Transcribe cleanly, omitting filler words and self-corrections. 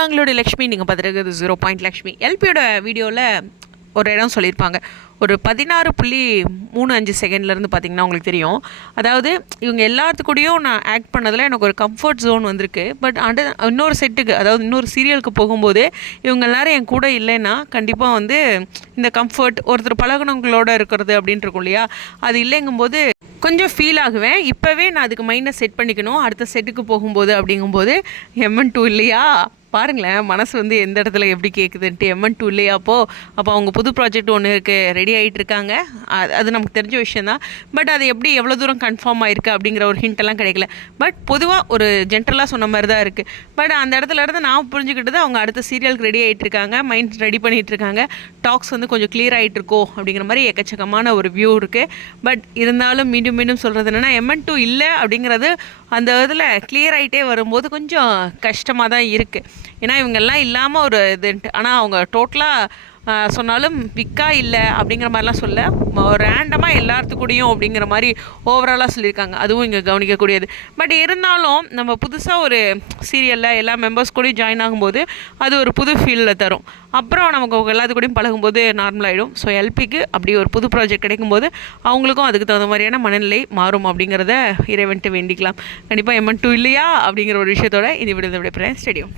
நாங்களுடைய லக்ஷ்மி நீங்கள் பார்த்துருக்கிறது 0 லக்ஷ்மி. எல்பியோட வீடியோவில் ஒரு இடம் சொல்லியிருப்பாங்க. ஒரு 16.35 செகண்ட்லேருந்து பார்த்திங்கன்னா உங்களுக்கு தெரியும். அதாவது இவங்க எல்லாத்துக்கூடையும் நான் ஆக்ட் பண்ணதில் எனக்கு ஒரு கம்ஃபர்ட் ஜோன் வந்திருக்கு. பட் இன்னொரு செட்டுக்கு, அதாவது இன்னொரு சீரியலுக்கு போகும்போது இவங்க எல்லோரும் என் கூட இல்லைன்னா கண்டிப்பாக வந்து இந்த கம்ஃபர்ட் ஒருத்தர் பழகுனவங்களோட இருக்கிறது அப்படின்ட்டு இருக்கும் இல்லையா, அது இல்லைங்கும்போது கொஞ்சம் ஃபீல் ஆகுவேன். இப்போவே நான் அதுக்கு மைண்டை செட் பண்ணிக்கணும் அடுத்த செட்டுக்கு போகும்போது. அப்படிங்கும்போது MN2 இல்லையா, பாருங்களேன் மனசு வந்து எந்த இடத்துல எப்படி கேட்குதுன்ட்டு. MN2 இல்லையா அப்போ அவங்க புது ப்ராஜெக்ட் ஒன்று இருக்குது, ரெடி ஆகிட்டு இருக்காங்க. அது நமக்கு தெரிஞ்ச விஷயந்தான். பட் அது எப்படி எவ்வளோ தூரம் கன்ஃபார்ம் ஆகிருக்கு அப்படிங்கிற ஒரு ஹிண்டெல்லாம் கிடைக்கல. பட் பொதுவாக ஒரு ஜென்ரலாக சொன்ன மாதிரி தான் இருக்குது. பட் அந்த இடத்துல இருந்து நான் புரிஞ்சுக்கிட்டது அவங்க அடுத்த சீரியலுக்கு ரெடி ஆகிட்டு இருக்காங்க, மைண்ட் ரெடி பண்ணிகிட்டு இருக்காங்க, டாக்ஸ் வந்து கொஞ்சம் கிளியர் ஆகிட்டு இருக்கோ அப்படிங்கிற மாதிரி எக்கச்சக்கமான ஒரு வியூ இருக்குது. பட் இருந்தாலும் மீண்டும் மீண்டும் சொல்கிறது என்னென்னா, MN2 இல்லை அப்படிங்கிறது அந்த இதில் கிளியர் ஆகிட்டே வரும்போது கொஞ்சம் கஷ்டமாக தான் இருக்குது. ஏன்னா இவங்கெல்லாம் இல்லாமல் ஒரு இதுன்ட்டு. ஆனால் அவங்க டோட்டலாக சொன்னாலும் விக்கா இல்லை அப்படிங்கிற மாதிரிலாம் சொல்ல, ரேண்டமாக எல்லாத்துக்கூடையும் அப்படிங்கிற மாதிரி ஓவராலாக சொல்லியிருக்காங்க. அதுவும் இங்கே கவனிக்கக்கூடியது. பட் இருந்தாலும் நம்ம புதுசாக ஒரு சீரியலில் எல்லா மெம்பர்ஸ் கூடயும் ஜாயின் ஆகும்போது அது ஒரு புது ஃபீலில் தரும். அப்புறம் நமக்கு எல்லாத்துக்கூடையும் பழகும்போது நார்மலாகிடும். ஸோ எல்பிக்கு அப்படி ஒரு புது ப்ராஜெக்ட் கிடைக்கும்போது அவங்களுக்கும் அதுக்கு தகுந்த மாதிரியான மனநிலை மாறும் அப்படிங்கிறத இறைவன்ட்டு வேண்டிக்கலாம். கண்டிப்பாக MN2 இல்லையா அப்படிங்கிற ஒரு விஷயத்தோட இந்த விட ஸ்டேடியம்.